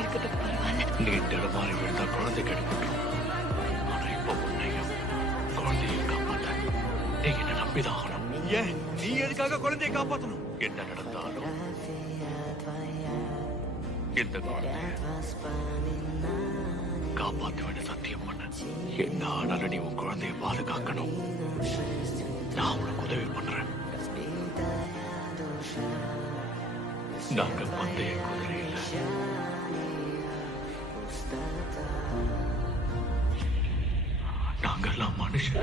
இருக்கட்டும், பரவாயில்ல. நீ தடுமாறி விழுந்தா குழந்தை கிடைக்கட்டும். ஆனா இப்ப உன்னையும் குழந்தையும் காப்பாத்த நீ என்ன நம்பிதான் ஆகணும். ஏன் நீ எதுக்காக குழந்தையை காப்பாற்றணும்? என்ன நடந்தாலும் இந்த குழந்தைய காப்பாத்துவேன்னு சத்தியம் பண்ண. என்ன ஆனாலும் நீ உன் குழந்தைய பாதுகாக்கணும். நான் உனக்கு உதவி பண்றேன். நாங்க பந்தய குதிரை இல்ல. நாங்கெல்லாம் மனுஷன்.